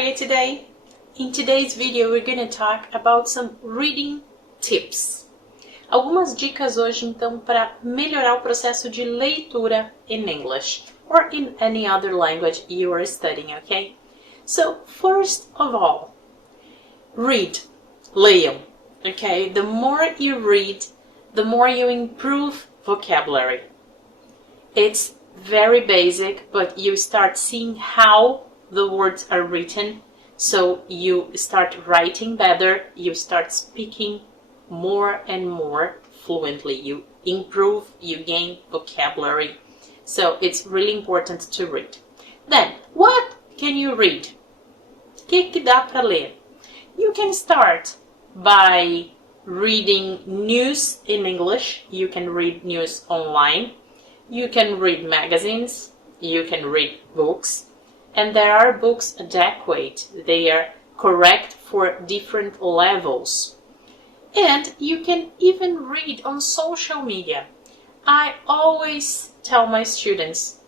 you today? In today's video, we're going to talk about some reading tips. Algumas dicas hoje, então, para melhorar o processo de leitura in English or in any other language you are studying, okay? So, first of all, read. Leiam, okay? The more you read, the more you improve vocabulary. It's very basic, but you start seeing how the words are written, so you start writing better, you start speaking more and more fluently, you improve, you gain vocabulary, so it's really important to read. Then, what can you read? O que dá para ler? You can start by reading news in English, you can read news online, you can read magazines, you can read books, and there are books adequate, they are correct for different levels. And you can even read on social media. I always tell my students,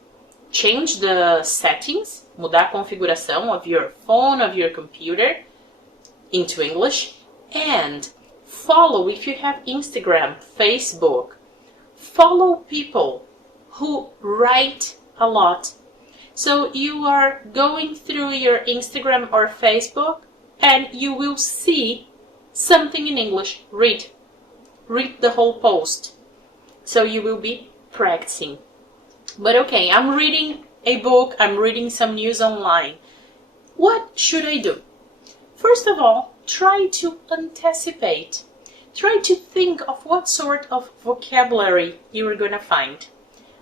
change the settings, mudar a configuração of your phone, of your computer into English, and follow, if you have Instagram, Facebook, follow people who write a lot. So you are going through your Instagram or Facebook and you will see something in English. Read the whole post. So you will be practicing. But okay, I'm reading a book, I'm reading some news online. What should I do? First of all, try to anticipate. Try to think of what sort of vocabulary you are going to find.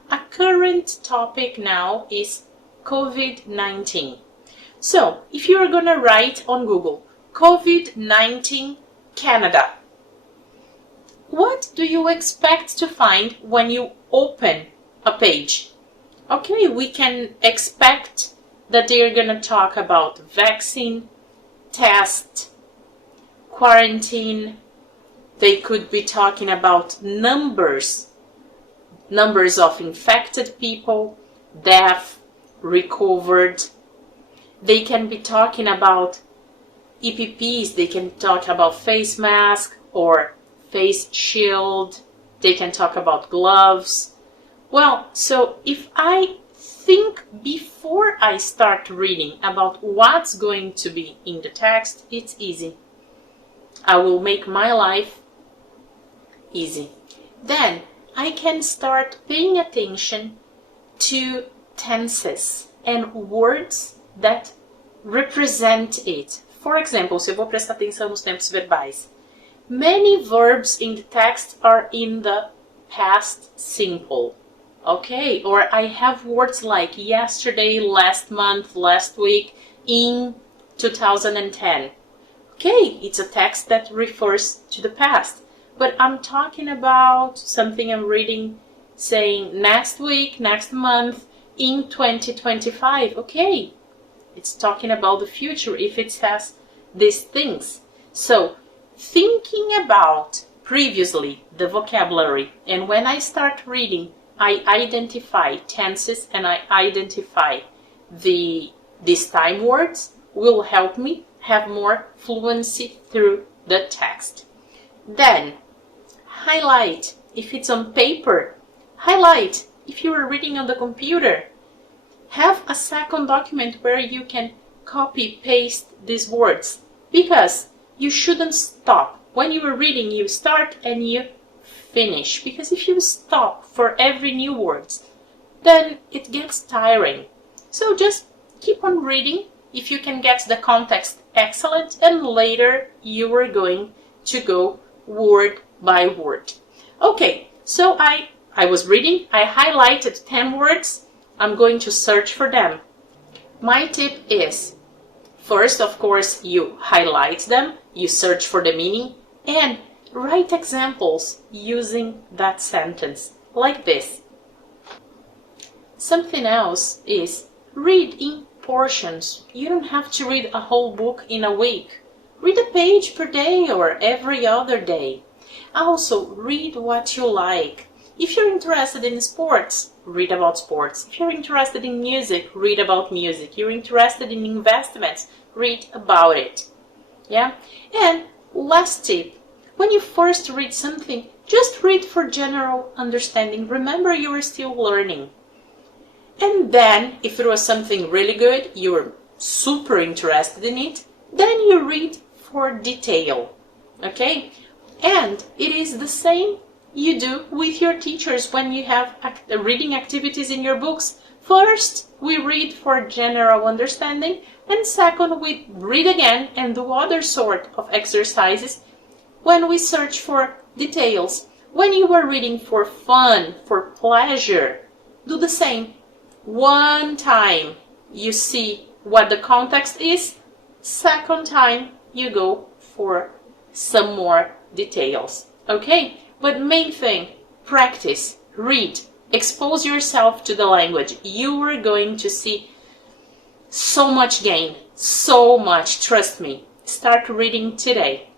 A current topic now is COVID-19. So, if you are going to write on Google, COVID-19 Canada, what do you expect to find when you open a page? Okay, we can expect that they are going to talk about vaccine, test, quarantine. They could be talking about numbers of infected people, death, recovered. They can be talking about EPPs, they can talk about face mask or face shield, they can talk about gloves. Well, so if I think before I start reading about what's going to be in the text, it's easy. I will make my life easy. Then I can start paying attention to tenses and words that represent it. For example, se eu vou prestar atenção nos tempos verbais, many verbs in the text are in the past simple. Okay, or I have words like yesterday, last month, last week, in 2010. Okay, it's a text that refers to the past. But I'm talking about something I'm reading saying next week, next month, in 2025. Okay, it's talking about the future if it has these things. So, thinking about previously the vocabulary, and when I start reading, I identify tenses and I identify these time words will help me have more fluency through the text. Then, highlight. If it's on paper, highlight. If you are reading on the computer, have a second document where you can copy, paste these words. Because you shouldn't stop. When you are reading, you start and you finish. Because if you stop for every new words, then it gets tiring. So just keep on reading. If you can get the context, excellent. And later you are going to go word by word. Okay, so I was reading, I highlighted 10 words, I'm going to search for them. My tip is, first, of course, you highlight them, you search for the meaning, and write examples using that sentence, like this. Something else is read in portions. You don't have to read a whole book in a week. Read a page per day or every other day. Also, read what you like. If you're interested in sports, read about sports. If you're interested in music, read about music. You're interested in investments, read about it. Yeah? And last tip, when you first read something, just read for general understanding. Remember, you are still learning. And then, if it was something really good, you were super interested in it, then you read for detail. Okay? And it is the same you do with your teachers when you have reading activities in your books. First, we read for general understanding, and second, we read again and do other sort of exercises when we search for details. When you are reading for fun, for pleasure, do the same. One time you see what the context is, second time you go for some more details. Okay? But main thing, practice, read, expose yourself to the language. You are going to see so much gain, so much, trust me. Start reading today.